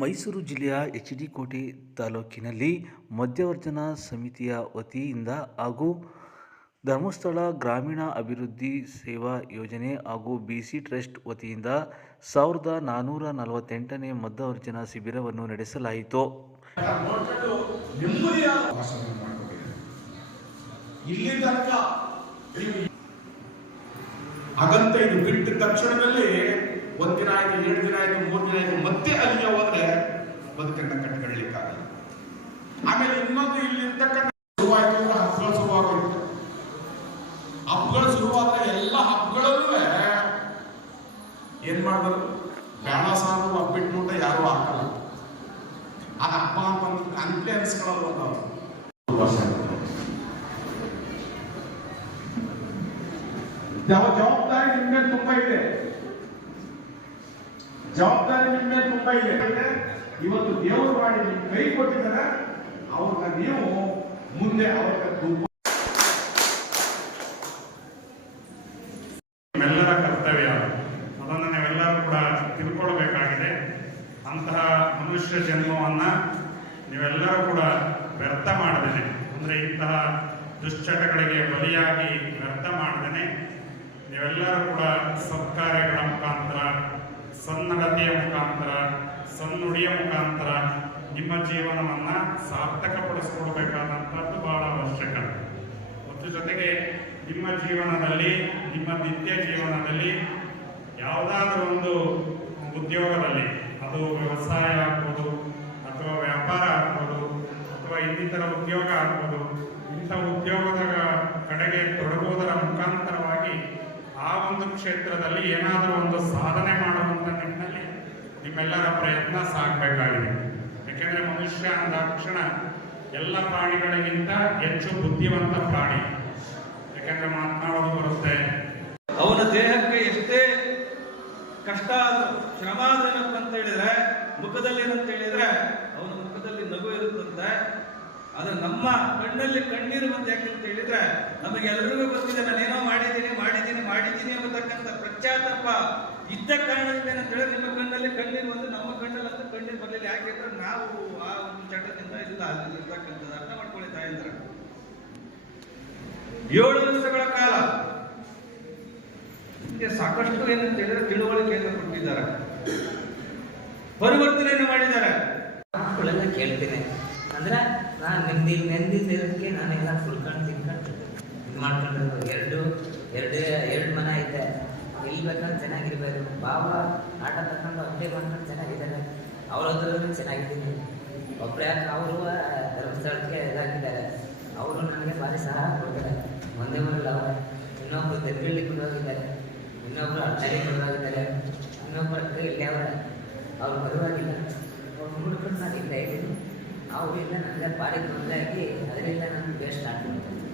ಮೈಸೂರು ಜಿಲ್ಲೆಯ ಎಚ್.ಡಿ. ಕೋಟೆ ತಾಲೂಕಿನಲ್ಲಿ ಮಧ್ಯವರ್ಜನ ಸಮಿತಿಯ ವತಿಯಿಂದ ಹಾಗೂ ಧರ್ಮಸ್ಥಳ ಗ್ರಾಮೀಣ ಅಭಿವೃದ್ಧಿ ಸೇವಾ ಯೋಜನೆ ಹಾಗೂ ಬಿ.ಸಿ ಟ್ರಸ್ಟ್ ವತಿಯಿಂದ 1448ನೇ ಮಧ್ಯವರ್ಜನ ಶಿಬಿರವನ್ನು ನಡೆಸಲಾಯಿತು. ಹಾಗಂತ ಇದು ಬಿಟ್ಟ ತಕ್ಷಣದಲ್ಲಿ ಒಂದಿನ ಆಯ್ತು, 2 ದಿನ ಆಯ್ತು, 3 ದಿನ ಆಯ್ತು, ಮತ್ತೆ ಅಲ್ಲಿಗೆ ಹೋದ್ರೆ ಬದುಕನ್ನ ಕಟ್ಟಿಕೊಳ್ಳಲಿಕ್ಕಾಗಲ್ಲ. ಆಮೇಲೆ ಇನ್ನೊಂದು ಇಲ್ಲಿರ್ತಕ್ಕಂಥ ಶುರುವಾಯ್ತು ಅಂದ್ರೆ ಹಬ್ಬಗಳು ಶುರುವಾಗೋಯ್ತು. ಹಬ್ಬಗಳು ಶುರುವಾದ್ರೆ ಎಲ್ಲ ಹಬ್ಬಗಳಲ್ಲೂ ಏನ್ ಮಾಡಿದ್ರು, ಬೇಡ ಸಾರು ಹಬ್ಬಿಟ್ಟು ಊಟ ಯಾರು ಹಾಕಲ್ಲ. ಅದು ಹಬ್ಬ ಅಂತ ಅಂತೆ ಅನ್ಸ್ಕೊಳ್ಳೋದು ನಾವು. ಜವಾಬ್ದಾರಿ ನಿಮ್ಮ ಮೇಲೆ ತುಂಬಾ ಇದೆ. ಜವಾಬ್ದಾರಿ ನಿಮ್ಮ ಮೇಲೆ ತುಂಬಾ ಇದೆ. ಇವತ್ತು ದೇವರು ಮಾಡಿ ನಿಮ್ ಕೈ ಕೊಟ್ಟಿದ್ದಾರೆ, ಅವ್ರನ್ನ ನೀವು ಮುಂದೆ ನಮ್ಮೆಲ್ಲರ ಕರ್ತವ್ಯ, ಅದನ್ನು ನಾವೆಲ್ಲರೂ ಕೂಡ ತಿಳ್ಕೊಳ್ಬೇಕಾಗಿದೆ. ಅಂತಹ ಮನುಷ್ಯ ಜನ್ಮವನ್ನ ನೀವೆಲ್ಲರೂ ಕೂಡ ವ್ಯರ್ಥ ಮಾಡದೇನೆ, ಅಂದ್ರೆ ಇಂತಹ ದುಶ್ಚಟಗಳಿಗೆ ಬಲಿಯಾಗಿ ವ್ಯರ್ಥ ಮಾಡದೇನೆ ನೀವೆಲ್ಲರೂ ಕೂಡ ಸತ್ಕಾರ್ಯಗಳ ಮುಖಾಂತರ, ಸನ್ನಡತೆಯ ಮುಖಾಂತರ, ಸನ್ನುಡಿಯ ಮುಖಾಂತರ ನಿಮ್ಮ ಜೀವನವನ್ನ ಸಾರ್ಥಕಪಡಿಸ್ಕೊಳ್ಬೇಕಾದಂಥದ್ದು ಬಹಳ ಅವಶ್ಯಕ. ಮತ್ತು ಜೊತೆಗೆ ನಿಮ್ಮ ಜೀವನದಲ್ಲಿ, ನಿಮ್ಮ ನಿತ್ಯ ಜೀವನದಲ್ಲಿ ಯಾವುದಾದ್ರೂ ಒಂದು ಉದ್ಯೋಗದಲ್ಲಿ, ಅದು ವ್ಯವಸಾಯ ಆಗ್ಬೋದು ಅಥವಾ ವ್ಯಾಪಾರ ಆಗ್ಬೋದು ಅಥವಾ ಇನ್ನಿತರ ಉದ್ಯೋಗ ಆಗ್ಬೋದು, ಇಂಥ ಉದ್ಯೋಗದ ಕಡೆಗೆ ತೊಡಗುವುದರ ಮುಖಾಂತರವಾಗಿ ಆ ಒಂದು ಕ್ಷೇತ್ರದಲ್ಲಿ ಏನಾದರೂ ಒಂದು ಸಾಧನೆ ಮಾಡುವಂಥ ನಿಟ್ಟಿನಲ್ಲಿ ನಿಮ್ಮೆಲ್ಲರ ಪ್ರಯತ್ನ ಸಾಗಬೇಕಾಗಿದೆ. ಯಾಕೆಂದ್ರೆ ಮನುಷ್ಯ ಅಂದಾಕ್ಷಣ ಎಲ್ಲ ಪ್ರಾಣಿಗಳಿಗಿಂತ ಹೆಚ್ಚು ಬುದ್ಧಿವಂತ ಪ್ರಾಣಿ. ಯಾಕೆಂದ್ರೆ ಮಾತನಾಡೋದು ಬರುತ್ತೆ. ಅವನ ದೇಹಕ್ಕೆ ಎಷ್ಟೇ ಕಷ್ಟ ಶ್ರಮ ಅಂತ ಹೇಳಿದ್ರೆ, ಮುಖದಲ್ಲಿ ಏನಂತ ಹೇಳಿದ್ರೆ ಅವನ ಮುಖದಲ್ಲಿ ನಗು ಇರುತ್ತಂತೆ. ಅದು ನಮ್ಮ ಕಣ್ಣಲ್ಲಿ ಕಣ್ಣಿರುವಂತೆ. ಯಾಕಂತ ಹೇಳಿದ್ರೆ ನಮಗೆಲ್ಲರಿಗೂ ಗೊತ್ತಿದೆ, ನಾನೇನೋ ಮಾಡಿದ್ದೀನಿ ಎಂಬತಕ್ಕಂಥ ಪ್ರತ್ಯಾತಪ ಇದ್ದ ಕಾರಣದಿಂದ ಏನಂತ ಹೇಳಿದ್ರೆ ನಿಮ್ಮ ಕಣ್ಣಲ್ಲಿ ಕಣ್ಣೀರು ಬಂದು ನಮ್ಮ ಕಣ್ಣಲ್ಲಿ ಅಂತ ಕಣ್ಣೀರು ಬರಲಿಲ್ಲ. ಯಾಕೆಂದ್ರೆ ನಾವು ಆ ಒಂದು ಚಟದಿಂದ ಇಲ್ಲ ಅಲ್ಲಿ ಇರ್ತಕ್ಕಂಥದ್ದು. ಅರ್ಥ ಮಾಡ್ಕೊಳ್ಳಿ ತಾಯಂದ್ರ. 7 ವರ್ಷಗಳ ಕಾಲ ನಿಮಗೆ ಸಾಕಷ್ಟು ಏನಂತ ಹೇಳಿದ್ರೆ ತಿಳುವಳಿಕೆಯನ್ನು ಕೊಟ್ಟಿದ್ದಾರೆ, ಪರಿವರ್ತನೆಯನ್ನು ಮಾಡಿದ್ದಾರೆ. ಕೇಳ್ತೀನಿ ಅಂದ್ರೆ ನಾನು ನೆಮ್ಮದಿ ಸೇರೋದಕ್ಕೆ ನಾನೆಲ್ಲ ಕುಳ್ಕೊಂಡು ತಿನ್ಕೊಂಡು ಇದು ಮಾಡ್ಕೊಂಡು ಎರಡು ಮನೆ ಐತೆ. ಎಲ್ಲಿ ಬೇಕಾದ್ರೆ ಚೆನ್ನಾಗಿರ್ಬೇಕು. ಬಾಬ ಆಟ ತಗೊಂಡು ಅಪ್ಲೈ ಮಾಡ್ಕೊಂಡು ಚೆನ್ನಾಗಿದ್ದಾರೆ. ಅವ್ರ ಹತ್ರನೂ ಚೆನ್ನಾಗಿದ್ದೀನಿ. ಒಬ್ಬರೇ ಅವರು ಧರ್ಮಸ್ಥಳಕ್ಕೆ ಇದಾಗಿದ್ದಾರೆ. ಅವರು ನನಗೆ ಭಾರಿ ಸಹಾಯ ಕೊಡ್ತಾರೆ. ಒಂದೇ ಮನೇಲಿ ಅವರ, ಇನ್ನೊಬ್ಬರು ದೆಬ್ಬಳ್ಳಿ ಕೊಡೋಗಿದ್ದಾರೆ, ಇನ್ನೊಬ್ರು ಅಣ್ಣಗೆ ಕೊಡೋಗಿದ್ದಾರೆ, ಇನ್ನೊಬ್ಬರ ಅಕ್ಕ ಇಲ್ಲಿ ಅವ್ರು ಬರುವಾಗಿಲ್ಲ. ಅವ್ರು ನೋಡ್ಕೊಂಡು ನಾನು ಇಲ್ಲ ಇದ್ದೀನಿ. ಅವರಿಂದ ನನಗೆ ಭಾರಿ ತೊಂದರೆ ಆಗಿ ಅದರಿಂದ ನಾನು ಬೇಸ್ಟ್ ಸ್ಟಾರ್ಟ್ ಮಾಡ್ತೇನೆ.